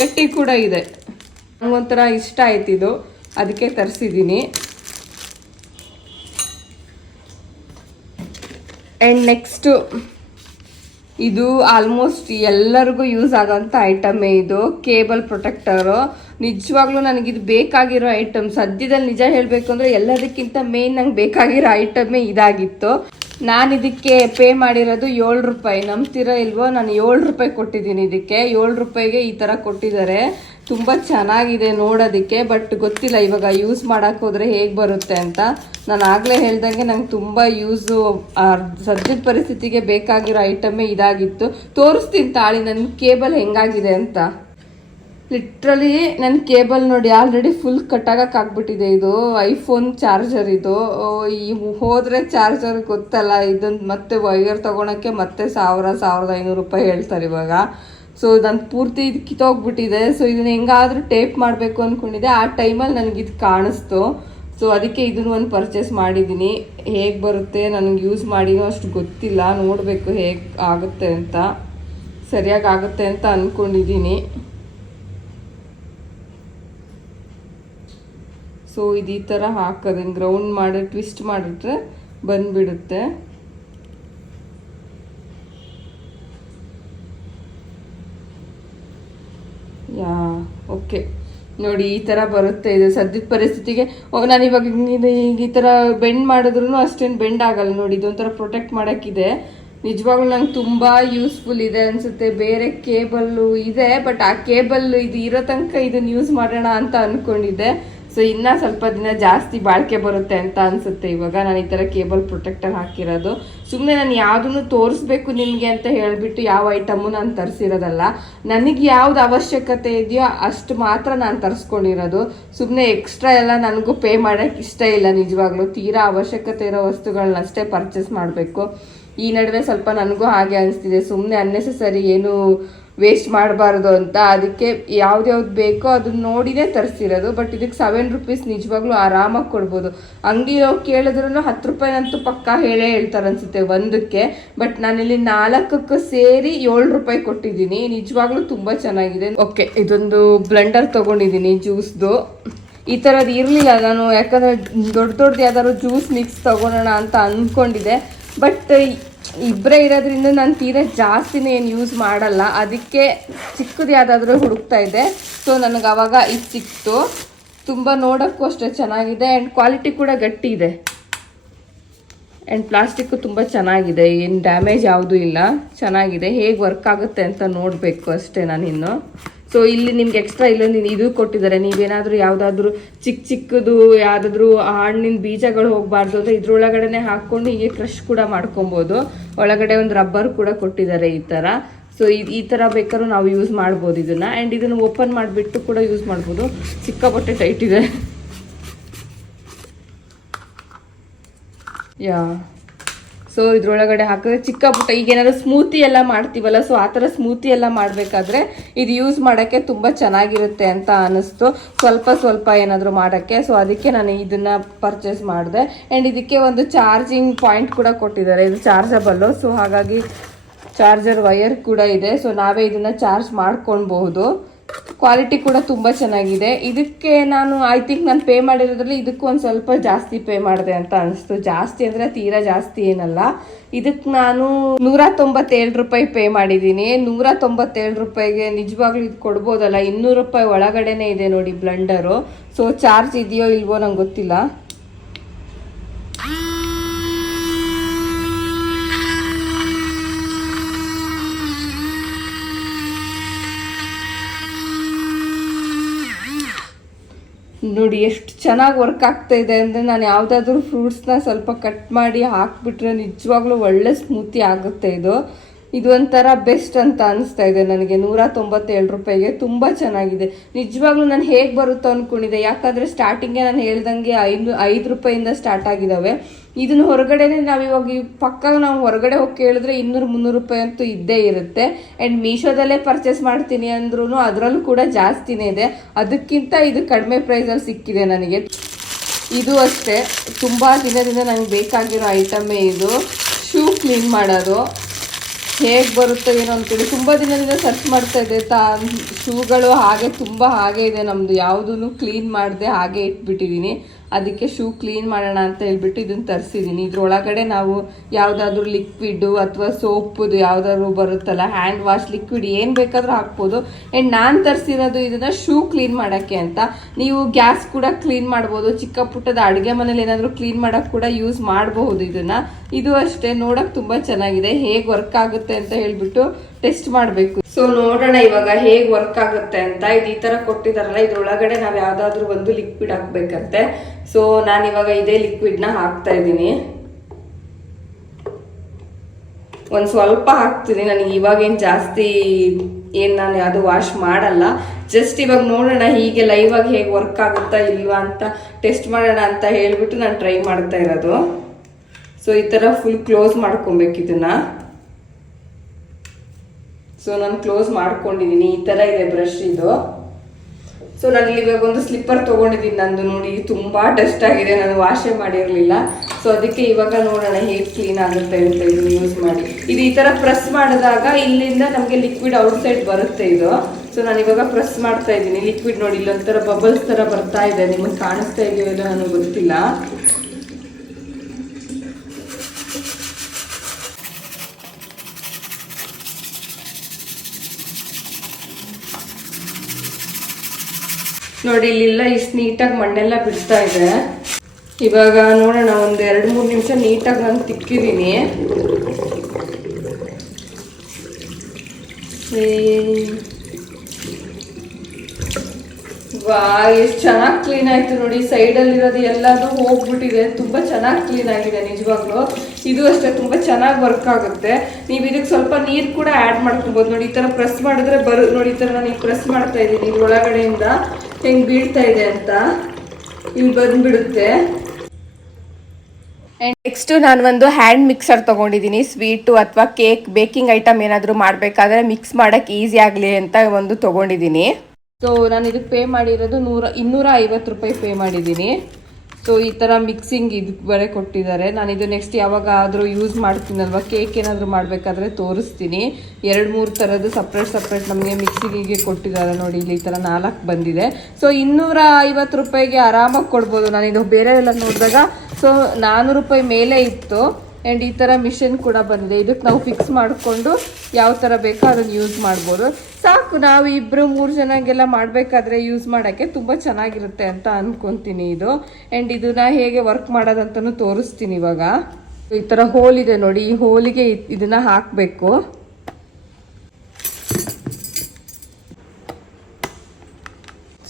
ಗಟ್ಟಿ ಕೂಡ ಇದೆ. ನನಗೊಂಥರ ಇಷ್ಟ ಆಯ್ತು ಇದು, ಅದಕ್ಕೆ ತರಿಸಿದ್ದೀನಿ. ಆ್ಯಂಡ್ ನೆಕ್ಸ್ಟು ಇದು ಆಲ್ಮೋಸ್ಟ್ ಎಲ್ಲರಿಗೂ ಯೂಸ್ ಆಗೋಂಥ ಐಟಮೇ ಇದು, ಕೇಬಲ್ ಪ್ರೊಟೆಕ್ಟರು. ನಿಜವಾಗ್ಲೂ ನನಗಿದು ಬೇಕಾಗಿರೋ ಐಟಮ್. ಸದ್ಯದಲ್ಲಿ ನಿಜ ಹೇಳಬೇಕು ಅಂದರೆ ಎಲ್ಲದಕ್ಕಿಂತ ಮೇನ್ ನಂಗೆ ಬೇಕಾಗಿರೋ ಐಟಮೇ ಇದಾಗಿತ್ತು. ನಾನು ಇದಕ್ಕೆ ಪೇ ಮಾಡಿರೋದು 7 ರೂಪಾಯಿ. ನಂಬ್ತಿರೋ ಇಲ್ವೋ, ನಾನು 7 ರೂಪಾಯಿ ಕೊಟ್ಟಿದ್ದೀನಿ ಇದಕ್ಕೆ. 7 ರೂಪಾಯಿಗೆ ಈ ಥರ ಕೊಟ್ಟಿದ್ದಾರೆ. ತುಂಬ ಚೆನ್ನಾಗಿದೆ ನೋಡೋದಕ್ಕೆ. ಬಟ್ ಗೊತ್ತಿಲ್ಲ ಇವಾಗ ಯೂಸ್ ಮಾಡೋಕ್ಕೆ ಹೋದರೆ ಹೇಗೆ ಬರುತ್ತೆ ಅಂತ. ನಾನು ಆಗಲೇ ಹೇಳ್ದಂಗೆ ನಂಗೆ ತುಂಬ ಯೂಸು, ಸದ್ಯದ ಪರಿಸ್ಥಿತಿಗೆ ಬೇಕಾಗಿರೋ ಐಟಮೇ ಇದಾಗಿತ್ತು. ತೋರಿಸ್ತೀನಿ ತಾಳಿ ನನ್ನ ಕೇಬಲ್ ಹೆಂಗಾಗಿದೆ ಅಂತ. ಲಿಟ್ರಲಿ ನನ್ನ ಕೇಬಲ್ ನೋಡಿ ಆಲ್ರೆಡಿ ಫುಲ್ ಕಟ್ಟಾಗಕ್ಕಾಗ್ಬಿಟ್ಟಿದೆ. ಇದು ಐಫೋನ್ ಚಾರ್ಜರ್ ಇದು. ಈ ಹೋದರೆ ಚಾರ್ಜರ್ ಗೊತ್ತಲ್ಲ, ಇದೊಂದು ಮತ್ತೆ ವೈರ್ ತೊಗೊಳಕ್ಕೆ ಮತ್ತೆ 1000-1500 ರೂಪಾಯಿ ಹೇಳ್ತಾರೆ ಇವಾಗ. ಸೊ ನಾನು ಪೂರ್ತಿ ಇದು ಕಿತ್ತೋಗ್ಬಿಟ್ಟಿದೆ. ಸೊ ಇದನ್ನ ಹೆಂಗಾದರೂ ಟೇಪ್ ಮಾಡಬೇಕು ಅಂದ್ಕೊಂಡಿದ್ದೆ. ಆ ಟೈಮಲ್ಲಿ ನನಗಿದು ಕಾಣಿಸ್ತು. ಸೊ ಅದಕ್ಕೆ ಇದನ್ನು ಒಂದು ಪರ್ಚೇಸ್ ಮಾಡಿದ್ದೀನಿ. ಹೇಗೆ ಬರುತ್ತೆ ನನಗೆ ಯೂಸ್ ಮಾಡಿನೂ ಅಷ್ಟು ಗೊತ್ತಿಲ್ಲ, ನೋಡಬೇಕು ಹೇಗೆ ಆಗುತ್ತೆ ಅಂತ. ಸರಿಯಾಗಿ ಆಗುತ್ತೆ ಅಂತ ಅಂದ್ಕೊಂಡಿದ್ದೀನಿ. ಸೊ ಇದು ಈ ಥರ ಹಾಕೋದನ್ನು ಗ್ರೌಂಡ್ ಮಾಡಿ ಟ್ವಿಸ್ಟ್ ಮಾಡಿಟ್ರೆ ಬಂದುಬಿಡುತ್ತೆ. ಓಕೆ ನೋಡಿ ಈ ಥರ ಬರುತ್ತೆ. ಇದು ಸದ್ಯದ ಪರಿಸ್ಥಿತಿಗೆ ನಾನು ಇವಾಗ ಈ ಥರ ಬೆಂಡ್ ಮಾಡಿದ್ರೂ ಅಷ್ಟೇನು ಬೆಂಡ್ ಆಗಲ್ಲ ನೋಡಿ. ಇದೊಂಥರ ಪ್ರೊಟೆಕ್ಟ್ ಮಾಡೋಕ್ಕಿದೆ. ನಿಜವಾಗ್ಲೂ ನಂಗೆ ತುಂಬ ಯೂಸ್ಫುಲ್ ಇದೆ ಅನಿಸುತ್ತೆ. ಬೇರೆ ಕೇಬಲ್ಲು ಇದೆ, ಬಟ್ ಆ ಕೇಬಲ್ ಇದು ಇರೋ ತನಕ ಇದನ್ನು ಯೂಸ್ ಮಾಡೋಣ ಅಂತ ಅಂದ್ಕೊಂಡಿದ್ದೆ. ಸೊ ಇನ್ನೂ ಸ್ವಲ್ಪ ದಿನ ಜಾಸ್ತಿ ಬಾಳಿಕೆ ಬರುತ್ತೆ ಅಂತ ಅನಿಸುತ್ತೆ ಇವಾಗ ನಾನು ಈ ಥರ ಕೇಬಲ್ ಪ್ರೊಟೆಕ್ಟರ್ ಹಾಕಿರೋದು. ಸುಮ್ಮನೆ ನಾನು ಯಾವುದನ್ನು ತೋರಿಸ್ಬೇಕು ನಿಮಗೆ ಅಂತ ಹೇಳಿಬಿಟ್ಟು ಯಾವ ಐಟಮು ನಾನು ತರಿಸಿರೋದಲ್ಲ. ನನಗೆ ಯಾವ್ದು ಅವಶ್ಯಕತೆ ಇದೆಯೋ ಅಷ್ಟು ಮಾತ್ರ ನಾನು ತರಿಸ್ಕೊಂಡಿರೋದು. ಸುಮ್ಮನೆ ಎಕ್ಸ್ಟ್ರಾ ಎಲ್ಲ ನನಗೂ ಪೇ ಮಾಡೋಕ್ಕೆ ಇಷ್ಟ ಇಲ್ಲ. ನಿಜವಾಗ್ಲೂ ತೀರಾ ಅವಶ್ಯಕತೆ ಇರೋ ವಸ್ತುಗಳನ್ನಷ್ಟೇ ಪರ್ಚೇಸ್ ಮಾಡಬೇಕು. ಈ ನಡುವೆ ಸ್ವಲ್ಪ ನನಗೂ ಹಾಗೆ ಅನಿಸ್ತಿದೆ, ಸುಮ್ಮನೆ ಅನ್ನೆಸೆಸರಿ ಏನು ವೇಸ್ಟ್ ಮಾಡಬಾರ್ದು ಅಂತ. ಅದಕ್ಕೆ ಯಾವ್ದು ಬೇಕೋ ಅದನ್ನ ನೋಡಿನೇ ತರಿಸಿರೋದು. ಬಟ್ ಇದಕ್ಕೆ 7 ರುಪೀಸ್ ನಿಜವಾಗ್ಲೂ ಆರಾಮಾಗಿ ಕೊಡ್ಬೋದು. ಅಂಗಡಿ ಹೋಗಿ ಕೇಳಿದ್ರೂ 10 ರೂಪಾಯಿನಂತೂ ಪಕ್ಕ ಹೇಳ್ತಾರೆ ಅನ್ಸುತ್ತೆ ಒಂದಕ್ಕೆ. ಬಟ್ ನಾನಿಲ್ಲಿ 4ಕ್ಕೆ ಸೇರಿ 7 ರೂಪಾಯಿ ಕೊಟ್ಟಿದ್ದೀನಿ. ನಿಜವಾಗ್ಲೂ ತುಂಬ ಚೆನ್ನಾಗಿದೆ. ಓಕೆ, ಇದೊಂದು ಬ್ಲೆಂಡರ್ ತೊಗೊಂಡಿದ್ದೀನಿ ಜ್ಯೂಸ್ದು. ಈ ಥರದ್ದು ಇರಲಿಲ್ಲ ನಾನು, ಯಾಕಂದರೆ ದೊಡ್ಡದು ಯಾವ್ದಾದ್ರು ಜ್ಯೂಸ್ ಮಿಕ್ಸ್ ತೊಗೊಳೋಣ ಅಂತ ಅಂದ್ಕೊಂಡಿದ್ದೆ. ಬಟ್ ಇಬ್ಬರೇ ಇರೋದ್ರಿಂದ ನಾನು ತೀರಾ ಜಾಸ್ತಿನೇ ಏನು ಯೂಸ್ ಮಾಡಲ್ಲ. ಅದಕ್ಕೆ ಚಿಕ್ಕದು ಯಾವುದಾದ್ರೂ ಹುಡುಕ್ತಾ ಇದ್ದೆ. ಸೊ ನನಗೆ ಆವಾಗ ಇದು ಸಿಕ್ತು. ತುಂಬ ನೋಡೋಕ್ಕೂ ಅಷ್ಟೇ ಚೆನ್ನಾಗಿದೆ ಆ್ಯಂಡ್ ಕ್ವಾಲಿಟಿ ಕೂಡ ಗಟ್ಟಿ ಇದೆ. ಆ್ಯಂಡ್ ಪ್ಲಾಸ್ಟಿಕ್ಕು ತುಂಬ ಚೆನ್ನಾಗಿದೆ, ಏನು ಡ್ಯಾಮೇಜ್ ಯಾವುದೂ ಇಲ್ಲ, ಚೆನ್ನಾಗಿದೆ. ಹೇಗೆ ವರ್ಕ್ ಆಗುತ್ತೆ ಅಂತ ನೋಡಬೇಕು ಅಷ್ಟೇ ನಾನಿನ್ನು. ಸೊ ಇಲ್ಲಿ ನಿಮ್ಗೆ ಎಕ್ಸ್ಟ್ರಾ ಇಲ್ಲೊಂದು ಇದು ಕೊಟ್ಟಿದ್ದಾರೆ. ನೀವೇನಾದರೂ ಯಾವುದಾದ್ರೂ ಚಿಕ್ಕದು ಯಾವುದಾದ್ರೂ ಹಣ್ಣಿನ ಬೀಜಗಳು ಹೋಗಬಾರ್ದು ಅಂದರೆ ಇದ್ರೊಳಗಡೆ ಹಾಕ್ಕೊಂಡು ಹೀಗೆ ಕ್ರಷ್ ಕೂಡ ಮಾಡ್ಕೊಬೋದು. ಒಳಗಡೆ ಒಂದು ರಬ್ಬರ್ ಕೂಡ ಕೊಟ್ಟಿದ್ದಾರೆ ಈ ಥರ. ಸೊ ಈ ಥರ ಬೇಕಾದ್ರೂ ನಾವು ಯೂಸ್ ಮಾಡ್ಬೋದು ಇದನ್ನು. ಆ್ಯಂಡ್ ಇದನ್ನು ಓಪನ್ ಮಾಡಿಬಿಟ್ಟು ಕೂಡ ಯೂಸ್ ಮಾಡ್ಬೋದು. ಸಿಕ್ಕಾಪಟ್ಟೆ ಟೈಟ್ ಇದೆ. ಸೊ ಇದ್ರೊಳಗಡೆ ಹಾಕಿದ್ರೆ ಚಿಕ್ಕ ಪುಟ್ಟ ಈಗ ಏನಾದ್ರು ಸ್ಮೂತಿ ಎಲ್ಲ ಮಾಡ್ತೀವಲ್ಲ, ಸೊ ಆ ಥರ ಸ್ಮೂತಿ ಎಲ್ಲ ಮಾಡಬೇಕಾದ್ರೆ ಇದು ಯೂಸ್ ಮಾಡೋಕ್ಕೆ ತುಂಬ ಚೆನ್ನಾಗಿರುತ್ತೆ ಅಂತ ಅನ್ನಿಸ್ತು. ಸ್ವಲ್ಪ ಏನಾದರೂ ಮಾಡೋಕ್ಕೆ. ಸೊ ಅದಕ್ಕೆ ನಾನು ಇದನ್ನು ಪರ್ಚೇಸ್ ಮಾಡಿದೆ. ಆ್ಯಂಡ್ ಇದಕ್ಕೆ ಒಂದು ಚಾರ್ಜಿಂಗ್ ಪಾಯಿಂಟ್ ಕೂಡ ಕೊಟ್ಟಿದ್ದಾರೆ. ಇದು ಚಾರ್ಜಬಲ್ಲು. ಸೊ ಹಾಗಾಗಿ ಚಾರ್ಜರ್ ವೈರ್ ಕೂಡ ಇದೆ. ಸೊ ನಾವೇ ಇದನ್ನು ಚಾರ್ಜ್ ಮಾಡ್ಕೊಳ್ಬಹುದು. ಕ್ವಾಲಿಟಿ ಕೂಡ ತುಂಬ ಚೆನ್ನಾಗಿದೆ. ಇದಕ್ಕೆ ನಾನು ಐ ಥಿಂಕ್ ನಾನು ಪೇ ಮಾಡಿರೋದ್ರಲ್ಲಿ ಇದಕ್ಕೂ ಒಂದು ಸ್ವಲ್ಪ ಜಾಸ್ತಿ ಪೇ ಮಾಡಿದೆ ಅಂತ ಅನಿಸ್ತು. ಜಾಸ್ತಿ ಅಂದರೆ ತೀರಾ ಜಾಸ್ತಿ ಏನಲ್ಲ. ಇದಕ್ಕೆ ನಾನು 197 ರೂಪಾಯಿ ಪೇ ಮಾಡಿದ್ದೀನಿ. 197 ರೂಪಾಯಿಗೆ ನಿಜವಾಗ್ಲೂ ಇದು ಕೊಡ್ಬೋದಲ್ಲ. 200 ರೂಪಾಯಿ ಒಳಗಡೆನೇ ಇದೆ ನೋಡಿ ಬ್ಲೆಂಡರು. ಸೊ ಚಾರ್ಜ್ ಇದೆಯೋ ಇಲ್ವೋ ನಂಗೆ ಗೊತ್ತಿಲ್ಲ. ನೋಡಿ ಎಷ್ಟು ಚೆನ್ನಾಗಿ ವರ್ಕ್ ಆಗ್ತಾ ಇದೆ ಅಂದರೆ, ನಾನು ಯಾವುದಾದ್ರೂ ಫ್ರೂಟ್ಸ್ನ ಸ್ವಲ್ಪ ಕಟ್ ಮಾಡಿ ಹಾಕ್ಬಿಟ್ರೆ ನಿಜವಾಗ್ಲೂ ಒಳ್ಳೆ ಸ್ಮೂತಿ ಆಗುತ್ತೆ. ಇದು ಒಂಥರ ಬೆಸ್ಟ್ ಅಂತ ಅನಿಸ್ತಾ ಇದೆ ನನಗೆ. 197 ರೂಪಾಯಿಗೆ ತುಂಬ ಚೆನ್ನಾಗಿದೆ. ನಿಜವಾಗ್ಲೂ ನಾನು ಹೇಗೆ ಬರುತ್ತೋ ಅಂದ್ಕೊಂಡಿದ್ದೆ, ಯಾಕಂದರೆ ಸ್ಟಾರ್ಟಿಂಗ್ಗೆ ನಾನು ಹೇಳ್ದಂಗೆ 5 ರೂಪಾಯಿಂದ ಸ್ಟಾರ್ಟ್ ಆಗಿದ್ದಾವೆ. ಇದನ್ನು ಹೊರಗಡೆನೇ ನಾವಿವಾಗ ನಾವು ಹೊರಗಡೆ ಹೋಗಿ ಕೇಳಿದ್ರೆ 200-300 ರೂಪಾಯಿ ಅಂತೂ ಇದ್ದೇ ಇರುತ್ತೆ. ಆ್ಯಂಡ್ ಮೀಶೋದಲ್ಲೇ ಪರ್ಚೇಸ್ ಮಾಡ್ತೀನಿ ಅಂದ್ರೂ ಅದರಲ್ಲೂ ಕೂಡ ಜಾಸ್ತಿನೇ ಇದೆ. ಅದಕ್ಕಿಂತ ಇದು ಕಡಿಮೆ ಪ್ರೈಸಲ್ಲಿ ಸಿಕ್ಕಿದೆ ನನಗೆ. ಇದು ಅಷ್ಟೇ ತುಂಬ ದಿನದಿಂದ ನನಗೆ ಬೇಕಾಗಿರೋ ಐಟಮೇ ಇದು. ಶೂ ಕ್ಲೀನ್ ಮಾಡೋದು ಹೇಗೆ ಬರುತ್ತೋ ಏನೋ ಅಂತೇಳಿ ತುಂಬ ದಿನದಿಂದ ಸರ್ಚ್ ಮಾಡ್ತಾ ಇದ್ದೆ. ಶೂಗಳು ಹಾಗೆ ಇದೆ ನಮ್ಮದು. ಯಾವುದೂ ಕ್ಲೀನ್ ಮಾಡದೆ ಹಾಗೆ ಇಟ್ಬಿಟ್ಟಿದ್ದೀನಿ. ಅದಕ್ಕೆ ಶೂ ಕ್ಲೀನ್ ಮಾಡೋಣ ಅಂತ ಹೇಳ್ಬಿಟ್ಟು ಇದನ್ನು ತರಿಸಿದ್ದೀನಿ. ಇದ್ರೊಳಗಡೆ ನಾವು ಯಾವುದಾದ್ರೂ ಲಿಕ್ವಿಡ್ಡು ಅಥವಾ ಸೋಪುದು ಯಾವುದಾದ್ರೂ ಬರುತ್ತಲ್ಲ, ಹ್ಯಾಂಡ್ ವಾಶ್ ಲಿಕ್ವಿಡ್ ಏನು ಬೇಕಾದರೂ ಹಾಕ್ಬೋದು. ಆ್ಯಂಡ್ ನಾನು ತರಿಸಿರೋದು ಇದನ್ನು ಶೂ ಕ್ಲೀನ್ ಮಾಡೋಕ್ಕೆ ಅಂತ. ನೀವು ಗ್ಯಾಸ್ ಕೂಡ ಕ್ಲೀನ್ ಮಾಡ್ಬೋದು. ಚಿಕ್ಕ ಪುಟ್ಟದ ಅಡುಗೆ ಮನೇಲಿ ಏನಾದರೂ ಕ್ಲೀನ್ ಮಾಡೋಕ್ಕೆ ಕೂಡ ಯೂಸ್ ಮಾಡಬಹುದು ಇದನ್ನು. ಇದು ಅಷ್ಟೇ ನೋಡೋಕೆ ತುಂಬ ಚೆನ್ನಾಗಿದೆ. ಹೇಗೆ ವರ್ಕ್ ಆಗುತ್ತೆ ಅಂತ ಹೇಳ್ಬಿಟ್ಟು ಟೆಸ್ಟ್ ಮಾಡಬೇಕು. ಸೊ ನೋಡೋಣ ಇವಾಗ ಹೇಗೆ ವರ್ಕ್ ಆಗುತ್ತೆ ಅಂತ. ಇದು ಈ ಥರ ಕೊಟ್ಟಿದಾರಲ್ಲ, ಇದ್ರೊಳಗಡೆ ನಾವು ಯಾವುದಾದ್ರೂ ಒಂದು ಲಿಕ್ವಿಡ್ ಹಾಕ್ಬೇಕಂತೆ. ಸೊ ನಾನಿವಾಗ ಇದೇ ಲಿಕ್ವಿಡ್ನ ಹಾಕ್ತಾ ಇದ್ದೀನಿ. ಒಂದು ಸ್ವಲ್ಪ ಹಾಕ್ತೀನಿ. ನನಗೆ ಇವಾಗೇನು ಜಾಸ್ತಿ ನಾನು ಯಾವುದು ವಾಶ್ ಮಾಡಲ್ಲ. ಜಸ್ಟ್ ಇವಾಗ ನೋಡೋಣ ಹೀಗೆ ಲೈವ್ ಆಗಿ ಹೇಗೆ ವರ್ಕ್ ಆಗುತ್ತಾ ಇಲ್ವಾ ಅಂತ ಟೆಸ್ಟ್ ಮಾಡೋಣ ಅಂತ ಹೇಳ್ಬಿಟ್ಟು ನಾನು ಟ್ರೈ ಮಾಡ್ತಾ ಇರೋದು. ಸೊ ಈ ಥರ ಫುಲ್ ಕ್ಲೋಸ್ ಮಾಡ್ಕೊಬೇಕು ಇದನ್ನ. ಸೊ ನಾನು ಕ್ಲೋಸ್ ಮಾಡ್ಕೊಂಡಿದ್ದೀನಿ. ಈ ಥರ ಇದೆ ಬ್ರಷ್ ಇದು. ಸೊ ನಾನು ಇವಾಗ ಒಂದು ಸ್ಲಿಪ್ಪರ್ ತೊಗೊಂಡಿದ್ದೀನಿ ನಂದು. ನೋಡಿ ತುಂಬ ಡಸ್ಟ್ ಆಗಿದೆ, ನಾನು ವಾಶೇ ಮಾಡಿರಲಿಲ್ಲ. ಸೊ ಅದಕ್ಕೆ ಇವಾಗ ನೋಡೋಣ ಹೇಗೆ ಕ್ಲೀನ್ ಆಗುತ್ತೆ ಅಂತ ಇದನ್ನು ಯೂಸ್ ಮಾಡಿ. ಇದು ಈ ಥರ ಪ್ರೆಸ್ ಮಾಡಿದಾಗ ಇಲ್ಲಿಂದ ನಮಗೆ ಲಿಕ್ವಿಡ್ ಔಟ್ಸೈಡ್ ಬರುತ್ತೆ ಇದು. ಸೊ ನಾನು ಇವಾಗ ಪ್ರೆಸ್ ಮಾಡ್ತಾ ಇದ್ದೀನಿ. ಲಿಕ್ವಿಡ್ ನೋಡಿ ಇಲ್ಲೊಂಥರ ಬಬಲ್ಸ್ ಥರ ಬರ್ತಾ ಇದೆ. ನಿಮಗೆ ಕಾಣಿಸ್ತಾ ಇದೆಯೋ ಇಲ್ಲ ನನಗೆ ಗೊತ್ತಿಲ್ಲ. ನೋಡಿ ಇಲ್ಲೆಲ್ಲ ಇಷ್ಟು ನೀಟಾಗಿ ಮಣ್ಣೆಲ್ಲ ಬಿಡ್ತಾ ಇದೆ. ಇವಾಗ ನೋಡೋಣ ಒಂದು 2-3 ನಿಮಿಷ ನೀಟಾಗಿ ನಾನು ತಿಕ್ಕಿದ್ದೀನಿ. ವಾ ಎಷ್ಟು ಚೆನ್ನಾಗಿ ಕ್ಲೀನ್ ಆಯಿತು ನೋಡಿ. ಸೈಡಲ್ಲಿರೋದು ಎಲ್ಲದೂ ಹೋಗ್ಬಿಟ್ಟಿದೆ. ತುಂಬ ಚೆನ್ನಾಗಿ ಕ್ಲೀನ್ ಆಗಿದೆ ನಿಜವಾಗ್ಲೂ. ಇದು ಅಷ್ಟೇ ತುಂಬ ಚೆನ್ನಾಗಿ ವರ್ಕ್ ಆಗುತ್ತೆ. ನೀವು ಇದಕ್ಕೆ ಸ್ವಲ್ಪ ನೀರು ಕೂಡ ಆ್ಯಡ್ ಮಾಡ್ಕೊಬೋದು. ನೋಡಿ ಈ ಥರ ಪ್ರೆಸ್ ಮಾಡಿದ್ರೆ ನೋಡಿ ಈ ಥರ ನಾನು ಪ್ರೆಸ್ ಮಾಡ್ತಾ ಇದ್ದೀನಿ. ಇದು ಒಳಗಡೆಯಿಂದ ಹೆಂಗೆ ಬೀಳ್ತಾ ಇದೆ ಅಂತ ಇಲ್ಲಿ ಬಂದುಬಿಡುತ್ತೆ. ಆ್ಯಂಡ್ ನೆಕ್ಸ್ಟು ನಾನು ಒಂದು ಹ್ಯಾಂಡ್ ಮಿಕ್ಸರ್ ತೊಗೊಂಡಿದ್ದೀನಿ. ಸ್ವೀಟು ಅಥವಾ ಕೇಕ್ ಬೇಕಿಂಗ್ ಐಟಮ್ ಏನಾದರೂ ಮಾಡಬೇಕಾದ್ರೆ ಮಿಕ್ಸ್ ಮಾಡೋಕ್ಕೆ ಈಸಿ ಆಗಲಿ ಅಂತ ಒಂದು ತೊಗೊಂಡಿದ್ದೀನಿ. ಸೊ ನಾನು ಇದಕ್ಕೆ ಪೇ ಮಾಡಿರೋದು 250 ರೂಪಾಯಿ ಪೇ ಮಾಡಿದ್ದೀನಿ. ಸೊ ಈ ಥರ ಮಿಕ್ಸಿಂಗ್ ಇದಕ್ಕೆ ಬರೀ ಕೊಟ್ಟಿದ್ದಾರೆ. ನಾನು ಇದು ನೆಕ್ಸ್ಟ್ ಯಾವಾಗ ಆದರೂ ಯೂಸ್ ಮಾಡ್ತೀನಲ್ವ, ಕೇಕ್ ಏನಾದರೂ ಮಾಡಬೇಕಾದ್ರೆ ತೋರಿಸ್ತೀನಿ. 2-3 ಥರದ್ದು ಸಪ್ರೇಟ್ ನಮಗೆ ಮಿಕ್ಸಿಂಗಿಗೆ ಕೊಟ್ಟಿದ್ದಾರೆ. ನೋಡಿ ಇಲ್ಲಿ ಈ ಥರ 4 ಬಂದಿದೆ. ಸೊ 250 ರೂಪಾಯಿಗೆ ಆರಾಮಾಗಿ ಕೊಡ್ಬೋದು. ನಾನು ಇದು ಬೇರೆ ಎಲ್ಲ ನೋಡಿದಾಗ ಸೊ 400 ರೂಪಾಯಿ ಮೇಲೆ ಇತ್ತು. ಆ್ಯಂಡ್ ಈ ಥರ ಮಿಷಿನ್ ಕೂಡ ಬಂದಿದೆ. ಇದಕ್ಕೆ ನಾವು ಫಿಕ್ಸ್ ಮಾಡಿಕೊಂಡು ಯಾವ ಥರ ಬೇಕೋ ಅದನ್ನು ಯೂಸ್ ಮಾಡ್ಬೋದು. ಸಾಕು, ನಾವು 2-3 ಜನಗೆಲ್ಲ ಮಾಡಬೇಕಾದ್ರೆ ಯೂಸ್ ಮಾಡೋಕ್ಕೆ ತುಂಬ ಚೆನ್ನಾಗಿರುತ್ತೆ ಅಂತ ಅಂದ್ಕೊತೀನಿ ಇದು. ಆ್ಯಂಡ್ ಇದನ್ನು ಹೇಗೆ ವರ್ಕ್ ಮಾಡೋದಂತಲೂ ತೋರಿಸ್ತೀನಿ ಇವಾಗ. ಈ ಥರ ಹೋಲ್ ಇದೆ ನೋಡಿ, ಈ ಹೋಲಿಗೆ ಇದನ್ನು ಹಾಕಬೇಕು.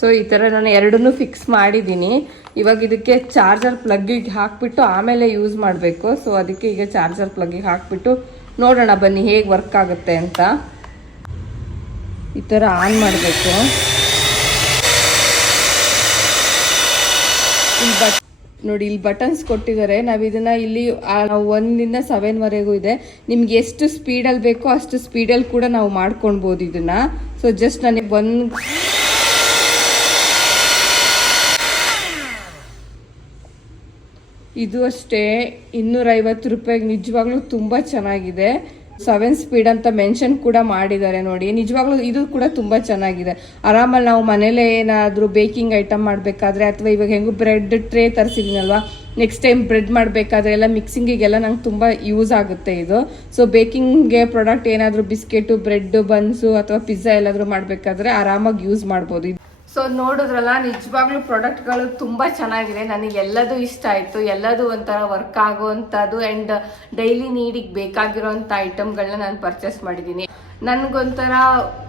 ಸೊ ಈ ಥರ ನಾನು ಎರಡನ್ನೂ ಫಿಕ್ಸ್ ಮಾಡಿದ್ದೀನಿ. ಇವಾಗ ಇದಕ್ಕೆ ಚಾರ್ಜರ್ ಪ್ಲಗ್ಗಿಗೆ ಹಾಕಿಬಿಟ್ಟು ಆಮೇಲೆ ಯೂಸ್ ಮಾಡಬೇಕು. ಸೊ ಅದಕ್ಕೆ ಈಗ ಚಾರ್ಜರ್ ಪ್ಲಗ್ಗಿಗೆ ಹಾಕಿಬಿಟ್ಟು ನೋಡೋಣ ಬನ್ನಿ ಹೇಗೆ ವರ್ಕ್ ಆಗುತ್ತೆ ಅಂತ. ಈ ಥರ ಆನ್ ಮಾಡಬೇಕು. ನೋಡಿ ಇಲ್ಲಿ ಬಟನ್ಸ್ ಕೊಟ್ಟಿದ್ದಾರೆ. ನಾವು ಇದನ್ನು ಇಲ್ಲಿ 1 to 7 ಇದೆ. ನಿಮ್ಗೆ ಎಷ್ಟು ಸ್ಪೀಡಲ್ಲಿ ಬೇಕೋ ಅಷ್ಟು ಸ್ಪೀಡಲ್ಲಿ ಕೂಡ ನಾವು ಮಾಡ್ಕೊಳ್ಬೋದು ಇದನ್ನು. ಸೊ ಜಸ್ಟ್ ನನಗೆ ಇದು ಅಷ್ಟೇ 250 ರೂಪಾಯಿಗೆ ನಿಜವಾಗ್ಲೂ ತುಂಬ ಚೆನ್ನಾಗಿದೆ. 7 ಸ್ಪೀಡ್ ಅಂತ ಮೆನ್ಷನ್ ಕೂಡ ಮಾಡಿದ್ದಾರೆ ನೋಡಿ. ನಿಜವಾಗ್ಲೂ ಇದು ಕೂಡ ತುಂಬಾ ಚೆನ್ನಾಗಿದೆ. ಆರಾಮಲ್ಲಿ ನಾವು ಮನೇಲೆ ಏನಾದರೂ ಬೇಕಿಂಗ್ ಐಟಮ್ ಮಾಡಬೇಕಾದ್ರೆ ಅಥವಾ ಇವಾಗ ಹೆಂಗು ಬ್ರೆಡ್ ಟ್ರೇ ತರಿಸಿದ್ದೀನಲ್ವಾ, ನೆಕ್ಸ್ಟ್ ಟೈಮ್ ಬ್ರೆಡ್ ಮಾಡಬೇಕಾದ್ರೆ ಎಲ್ಲ ಮಿಕ್ಸಿಂಗಿಗೆಲ್ಲ ನಂಗೆ ತುಂಬ ಯೂಸ್ ಆಗುತ್ತೆ ಇದು. ಸೊ ಬೇಕಿಂಗ್ಗೆ ಪ್ರಾಡಕ್ಟ್ ಏನಾದರೂ ಬಿಸ್ಕೆಟು, ಬ್ರೆಡ್, ಬನ್ಸು ಅಥವಾ ಪಿಜ್ಜಾ ಎಲ್ಲಾದರೂ ಮಾಡಬೇಕಾದ್ರೆ ಆರಾಮಾಗಿ ಯೂಸ್ ಮಾಡ್ಬೋದು. ಸೊ ನೋಡಿದ್ರಲ್ಲ, ನಿಜವಾಗ್ಲೂ ಪ್ರಾಡಕ್ಟ್ಗಳು ತುಂಬ ಚೆನ್ನಾಗಿದೆ. ನನಗೆ ಎಲ್ಲದೂ ಇಷ್ಟ ಆಯಿತು. ಎಲ್ಲದೂ ಒಂಥರ ವರ್ಕ್ ಆಗುವಂಥದ್ದು ಆ್ಯಂಡ್ ಡೈಲಿ ನೀಡಿಗೆ ಬೇಕಾಗಿರೋಂಥ ಐಟಮ್ಗಳನ್ನ ನಾನು ಪರ್ಚೇಸ್ ಮಾಡಿದ್ದೀನಿ. ನನಗೊಂಥರ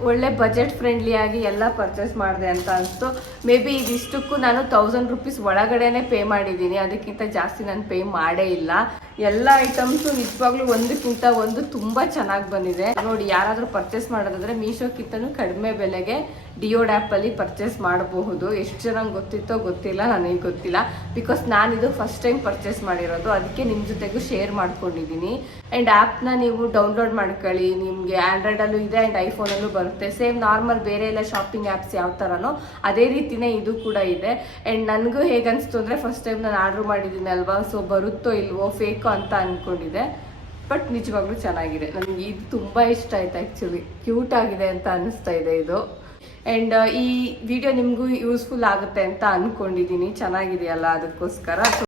ಒಳ್ಳೆ ಬಜೆಟ್ ಫ್ರೆಂಡ್ಲಿಯಾಗಿ ಎಲ್ಲ ಪರ್ಚೇಸ್ ಮಾಡಿದೆ ಅಂತ ಅನಿಸ್ತು. ಮೇ ಬಿ ಇದಿಷ್ಟಕ್ಕೂ ನಾನು 1000 ರೂಪೀಸ್ ಒಳಗಡೆನೆ ಪೇ ಮಾಡಿದ್ದೀನಿ, ಅದಕ್ಕಿಂತ ಜಾಸ್ತಿ ನಾನು ಪೇ ಮಾಡೇ ಇಲ್ಲ. ಎಲ್ಲ ಐಟಮ್ಸು ನಿಜವಾಗ್ಲೂ ಒಂದಕ್ಕಿಂತ ಒಂದು ತುಂಬ ಚೆನ್ನಾಗಿ ಬಂದಿದೆ. ನೋಡಿ, ಯಾರಾದರೂ ಪರ್ಚೇಸ್ ಮಾಡೋದಾದ್ರೆ ಮೀಶೋಕ್ಕಿಂತನೂ ಕಡಿಮೆ ಬೆಲೆಗೆ ಡಿಯೋಡ್ ಆ್ಯಪಲ್ಲಿ ಪರ್ಚೇಸ್ ಮಾಡಬಹುದು. ಎಷ್ಟು ಚೆನ್ನಾಗಿ ಗೊತ್ತಿತ್ತೋ ಗೊತ್ತಿಲ್ಲ, ನನಗೆ ಗೊತ್ತಿಲ್ಲ. ಬಿಕಾಸ್ ನಾನಿದು ಫಸ್ಟ್ ಟೈಮ್ ಪರ್ಚೇಸ್ ಮಾಡಿರೋದು, ಅದಕ್ಕೆ ನಿಮ್ಮ ಜೊತೆಗೂ ಶೇರ್ ಮಾಡ್ಕೊಂಡಿದ್ದೀನಿ. ಆ್ಯಂಡ್ ಆ್ಯಪ್ನ ನೀವು ಡೌನ್ಲೋಡ್ ಮಾಡ್ಕೊಳ್ಳಿ. ನಿಮಗೆ ಆ್ಯಂಡ್ರಾಯ್ಡಲ್ಲೂ ಇದೆ ಆ್ಯಂಡ್ ಐಫೋನಲ್ಲೂ ಬರುತ್ತೆ. ಸೇಮ್ ನಾರ್ಮಲ್ ಬೇರೆ ಎಲ್ಲ ಶಾಪಿಂಗ್ ಆ್ಯಪ್ಸ್ ಯಾವ ಥರನೋ ಅದೇ ರೀತಿಯೇ ಇದು ಕೂಡ ಇದೆ. ಆ್ಯಂಡ್ ನನಗೂ ಹೇಗೆ ಅನಿಸ್ತು ಅಂದರೆ, ಫಸ್ಟ್ ಟೈಮ್ ನಾನು ಆರ್ಡ್ರ್ ಮಾಡಿದ್ದೀನಿ ಅಲ್ವಾ, ಸೊ ಬರುತ್ತೋ ಇಲ್ವೋ ಫೇಕೋ ಅಂತ ಅಂದ್ಕೊಂಡಿದ್ದೆ. ಬಟ್ ನಿಜವಾಗ್ಲೂ ಚೆನ್ನಾಗಿದೆ. ನನಗೆ ಇದು ತುಂಬ ಇಷ್ಟ ಆಯ್ತು. ಆ್ಯಕ್ಚುಲಿ ಕ್ಯೂಟ್ ಆಗಿದೆ ಅಂತ ಅನ್ನಿಸ್ತಾ ಇದೆ ಇದು. ಆ್ಯಂಡ್ ಈ ವಿಡಿಯೋ ನಿಮಗೂ ಯೂಸ್ಫುಲ್ ಆಗುತ್ತೆ ಅಂತ ಅಂದ್ಕೊಂಡಿದ್ದೀನಿ. ಚೆನ್ನಾಗಿದೆಯಲ್ಲ, ಅದಕ್ಕೋಸ್ಕರ.